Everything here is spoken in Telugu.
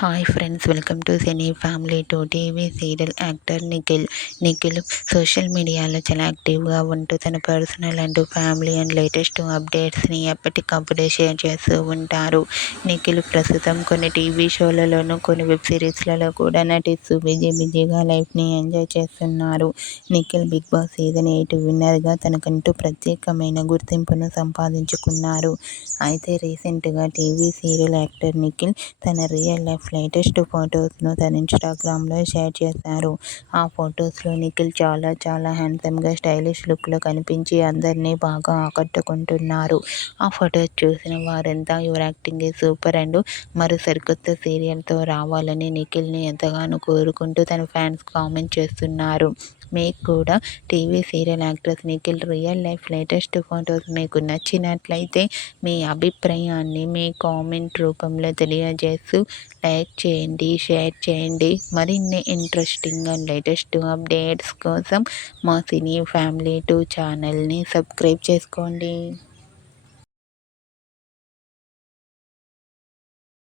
Hi friends, welcome to cine family to TV serial actor Nikhil social మీడియాలో చాలా యాక్టివ్గా ఉంటూ తన personal and family and latest అప్డేట్స్ని ఎప్పటికప్పుడే షేర్ చేస్తూ ఉంటారు. నిఖిల్ ప్రస్తుతం కొన్ని టీవీ షోలలోనూ కొన్ని వెబ్ సిరీస్లలో కూడా నటిస్తూ బిజీగా లైఫ్ని ఎంజాయ్ చేస్తున్నారు. నిఖిల్ బిగ్ బాస్ సీజన్ 8 విన్నర్గా తనకంటూ ప్రత్యేకమైన గుర్తింపును సంపాదించుకున్నారు. అయితే రీసెంట్గా టీవీ సీరియల్ యాక్టర్ నిఖిల్ తన రియల్ లైఫ్ లేటెస్ట్ ఫొటోస్ను తన ఇన్స్టాగ్రామ్లో షేర్ చేశారు. ఆ ఫొటోస్లో నిఖిల్ చాలా హ్యాండ్సమ్గా స్టైలిష్ లుక్లో కనిపించి అందరినీ బాగా ఆకట్టుకుంటున్నారు. ఆ ఫొటోస్ చూసిన వారంతా your acting is super and మరో సరికొత్త సీరియల్తో రావాలని నిఖిల్ని ఎంతగానో కోరుకుంటూ తన ఫ్యాన్స్ కామెంట్ చేస్తున్నారు. మీకు కూడా TV serial actress Nikhil real life latest photos మీకు నచ్చినట్లయితే మీ అభిప్రాయాన్ని మీ కామెంట్ రూపంలో తెలియజేస్తూ లైక్ చేయండి, షేర్ చేయండి. మరిన్ని ఇంట్రెస్టింగ్ అండ్ లేటెస్ట్ అప్డేట్స్ కోసం మా సినీ ఫ్యామిలీ 2 ఛానల్ని సబ్స్క్రైబ్ చేసుకోండి.